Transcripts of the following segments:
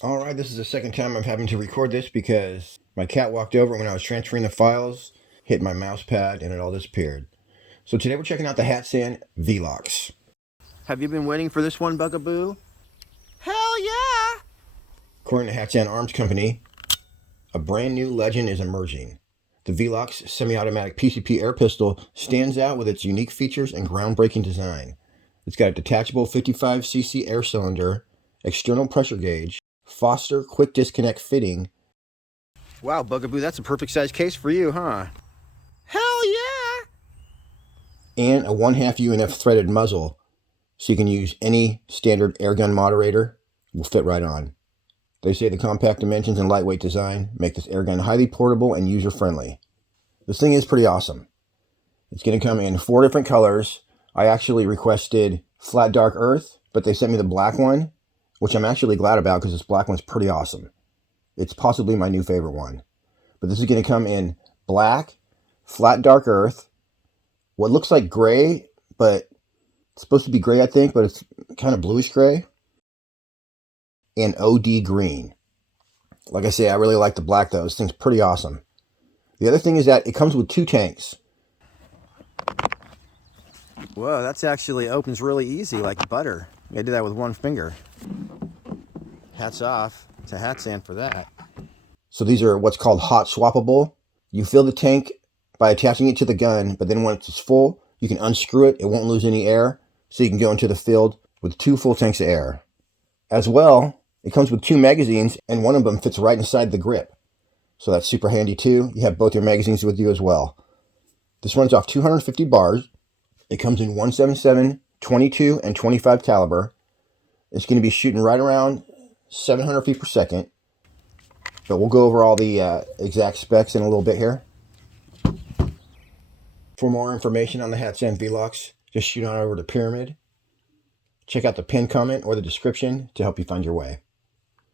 Alright, this is the second time I'm having to record this because my cat walked over when I was transferring the files, hit my mouse pad, and it all disappeared. So today we're checking out the Hatsan VELOX. Have you been waiting for this one, Bugaboo? Hell yeah! According to Hatsan Arms Company, a brand new legend is emerging. The VELOX semi-automatic PCP air pistol stands out with its unique features and groundbreaking design. It's got a detachable 55cc air cylinder, external pressure gauge, Foster quick disconnect fitting. Wow, Bugaboo, that's a perfect size case for you, huh? Hell yeah! And a 1/2 UNF threaded muzzle, so you can use any standard airgun moderator. Will fit right on. They say the compact dimensions and lightweight design make this airgun highly portable and user-friendly. This thing is pretty awesome. It's going to come in 4 different colors. I actually requested flat dark earth, but they sent me the black one, which I'm actually glad about because this black one's pretty awesome. It's possibly my new favorite one. But this is going to come in black, flat dark earth, what looks like gray, but it's supposed to be gray, I think, but it's kind of bluish gray, and OD green. Like I say, I really like the black though. This thing's pretty awesome. The other thing is that it comes with 2 tanks. Whoa, that's actually opens really easy, like butter. I did that with one finger. Hats off to Hatsan for that. So these are what's called hot swappable. You fill the tank by attaching it to the gun, but then once it's full, you can unscrew it. It won't lose any air, so you can go into the field with 2 full tanks of air. As well, it comes with 2 magazines, and one of them fits right inside the grip. So that's super handy too. You have both your magazines with you as well. This runs off 250 bars. It comes in 177, 22, and 25 caliber. It's going to be shooting right around 700 feet per second. But we'll go over all the exact specs in a little bit here. For more information on the Hatsan VELOX, just shoot on over to Pyramid. Check out the pinned comment or the description to help you find your way.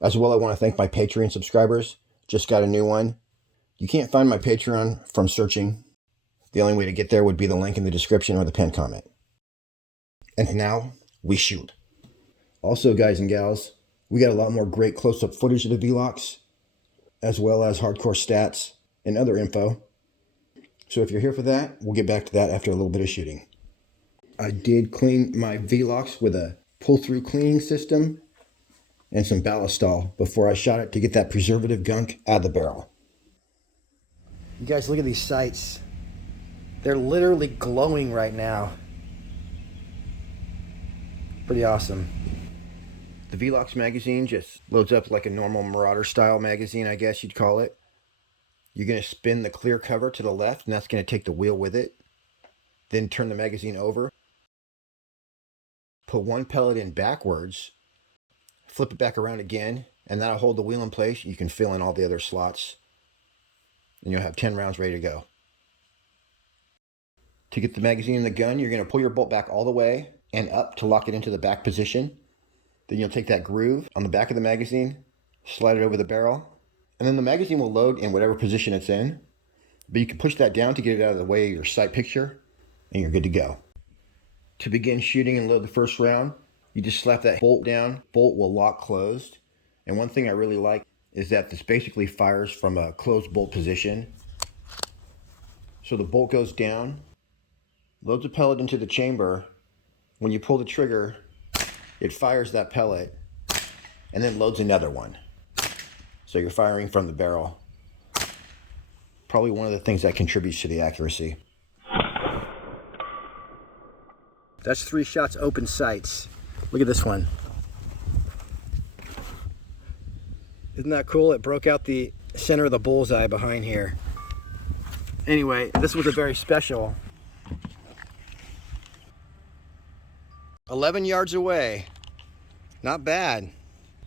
As well, I want to thank my Patreon subscribers. Just got a new one. You can't find my Patreon from searching. The only way to get there would be the link in the description or the pinned comment. And now, we shoot. Also, guys and gals, we got a lot more great close-up footage of the VELOX, as well as hardcore stats and other info. So if you're here for that, we'll get back to that after a little bit of shooting. I did clean my VELOX with a pull-through cleaning system and some ballistol before I shot it to get that preservative gunk out of the barrel. You guys look at these sights. They're literally glowing right now. Pretty awesome. The VELOX magazine just loads up like a normal Marauder style magazine, I guess you'd call it. You're going to spin the clear cover to the left, and that's going to take the wheel with it. Then turn the magazine over. Put one pellet in backwards. Flip it back around again, and that'll hold the wheel in place. You can fill in all the other slots, and you'll have 10 rounds ready to go. To get the magazine in the gun, you're going to pull your bolt back all the way and up to lock it into the back position. Then you'll take that groove on the back of the magazine, slide it over the barrel, and then the magazine will load in whatever position it's in. But you can push that down to get it out of the way of your sight picture, and you're good to go. To begin shooting and load the first round, you just slap that bolt down. Bolt will lock closed. And one thing I really like is that this basically fires from a closed bolt position. So the bolt goes down, loads a pellet into the chamber. When you pull the trigger, it fires that pellet and then loads another one. So you're firing from the barrel. Probably one of the things that contributes to the accuracy. That's 3 shots open sights. Look at this one. Isn't that cool? It broke out the center of the bullseye behind here. Anyway, this was a very special. 11 yards away. Not bad.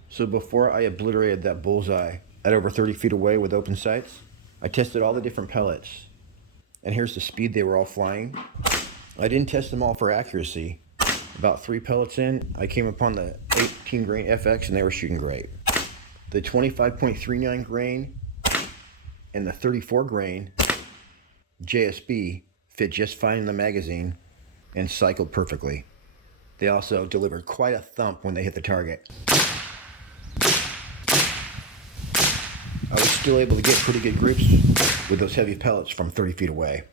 So before I obliterated that bullseye at over 30 feet away with open sights, I tested all the different pellets. And here's the speed they were all flying. I didn't test them all for accuracy. About 3 pellets in, I came upon the 18 grain FX and they were shooting great. The 25.39 grain and the 34 grain JSB fit just fine in the magazine and cycled perfectly. They also delivered quite a thump when they hit the target. still able to get pretty good groups with those heavy pellets from 30 feet away.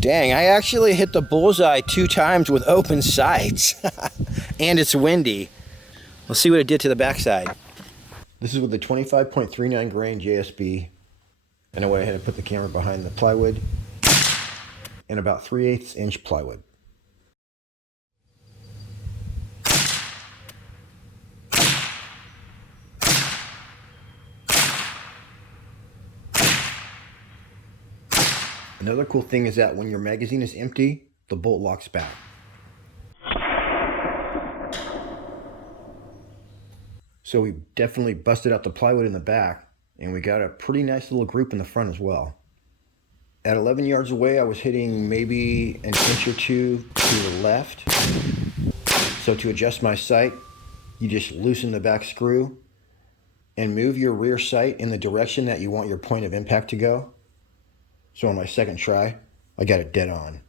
Dang, I actually hit the bullseye 2 times with open sights. And it's windy. Let's see what it did to the backside. This is with the 25.39 grain JSB. And I went ahead and put the camera behind the plywood and about 3/8 inch plywood. Another cool thing is that when your magazine is empty, the bolt locks back. So we definitely busted out the plywood in the back, and we got a pretty nice little group in the front as well. At 11 yards away, I was hitting maybe an inch or two to the left. So to adjust my sight, you just loosen the back screw and move your rear sight in the direction that you want your point of impact to go. So on my second try, I got it dead on.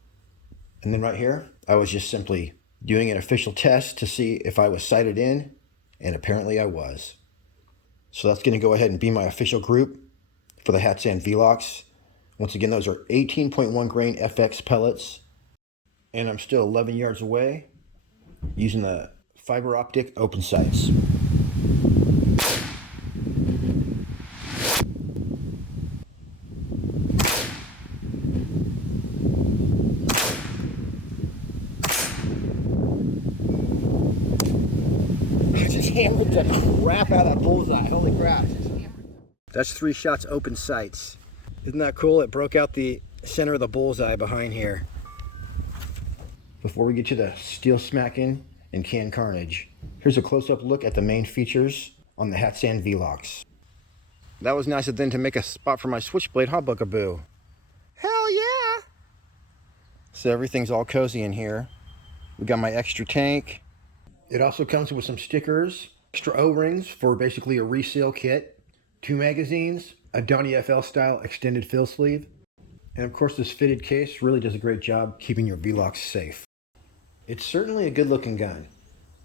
And then right here, I was just simply doing an official test to see if I was sighted in, and apparently I was. So that's gonna go ahead and be my official group for the Hatsan VELOX. Once again, those are 18.1 grain FX pellets, and I'm still 11 yards away using the fiber optic open sights. Hammered the crap out of that bullseye. Holy crap. That's 3 shots open sights. Isn't that cool? It broke out the center of the bullseye behind here. Before we get to the steel smacking and can carnage, here's a close-up look at the main features on the Hatsan VELOX. That was nice of them to make a spot for my switchblade hot bugaboo. Hell yeah! So everything's all cozy in here. We got my extra tank. It also comes with some stickers, extra O-rings for basically a resale kit, 2 magazines, a Donnie FL style extended fill sleeve, and of course this fitted case really does a great job keeping your VELOX safe. It's certainly a good looking gun.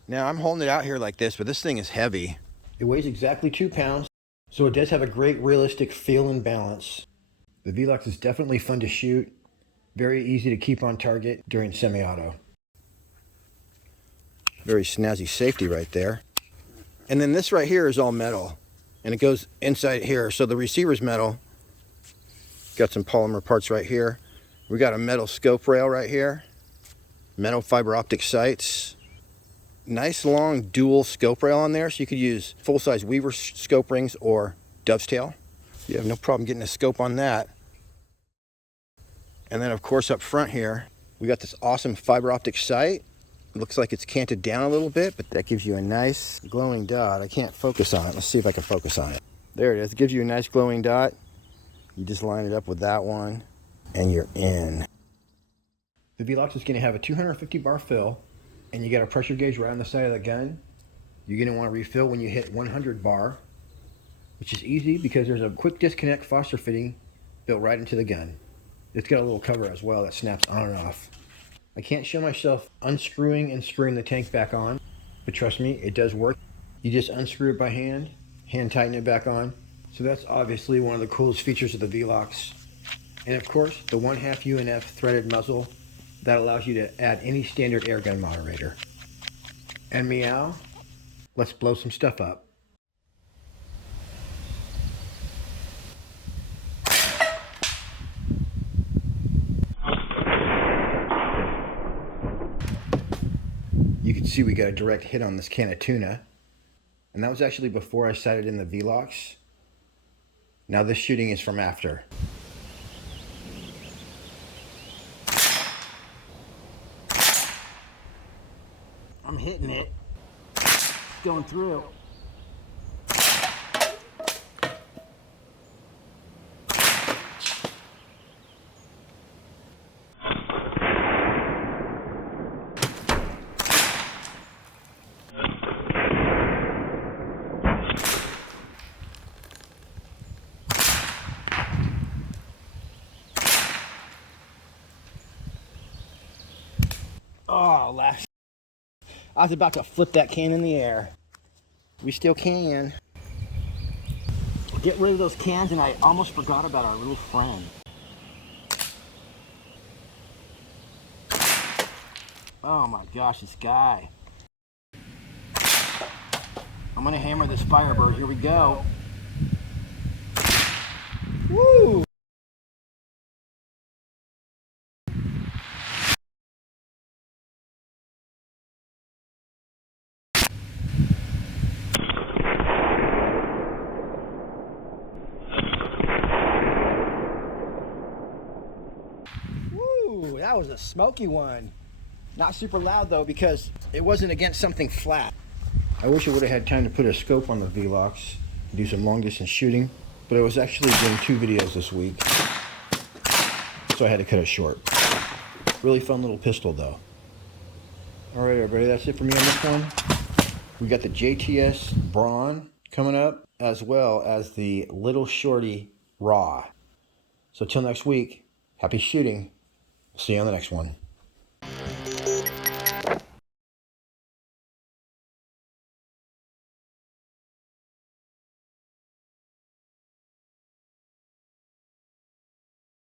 Now I'm holding it out here like this, but this thing is heavy. It weighs exactly 2 pounds, so it does have a great realistic feel and balance. The VELOX is definitely fun to shoot, very easy to keep on target during semi-auto. Very snazzy safety right there. And then this right here is all metal, and it goes inside here. So the receiver's metal. Got some polymer parts right here. We got a metal scope rail right here. Metal fiber optic sights. Nice long dual scope rail on there, so you could use full-size Weaver scope rings or dovetail. You have no problem getting a scope on that. And then of course up front here, we got this awesome fiber optic sight. It looks like it's canted down a little bit, but that gives you a nice glowing dot. I can't focus on it. Let's see if I can focus on it. There it is. It gives you a nice glowing dot. You just line it up with that one, and you're in. The VELOX is going to have a 250 bar fill, and you got a pressure gauge right on the side of the gun. You're going to want to refill when you hit 100 bar, which is easy because there's a quick disconnect Foster fitting built right into the gun. It's got a little cover as well that snaps on and off. I can't show myself unscrewing and screwing the tank back on, but trust me, it does work. You just unscrew it by hand tighten it back on. So that's obviously one of the coolest features of the VELOX. And of course, the 1/2 UNF threaded muzzle that allows you to add any standard airgun moderator. And meow, let's blow some stuff up. You can see we got a direct hit on this can of tuna. And that was actually before I sighted in the VELOX. Now this shooting is from after. I'm hitting it. It's going through. Oh, last. I was about to flip that can in the air. We still can. get rid of those cans, and I almost forgot about our little friend. Oh my gosh, this guy. I'm gonna hammer this Firebird. Here we go. Woo! Woo! That was a smoky one. Not super loud though, because it wasn't against something flat. I wish I would have had time to put a scope on the VELOX and do some long distance shooting, but I was actually doing 2 videos this week, so I had to cut it short. Really fun little pistol though. Alright everybody, that's it for me on this one. We got the JTS Braun coming up, as well as the Little Shorty Raw. So till next week, happy shooting. See you on the next one.